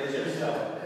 Rejeição.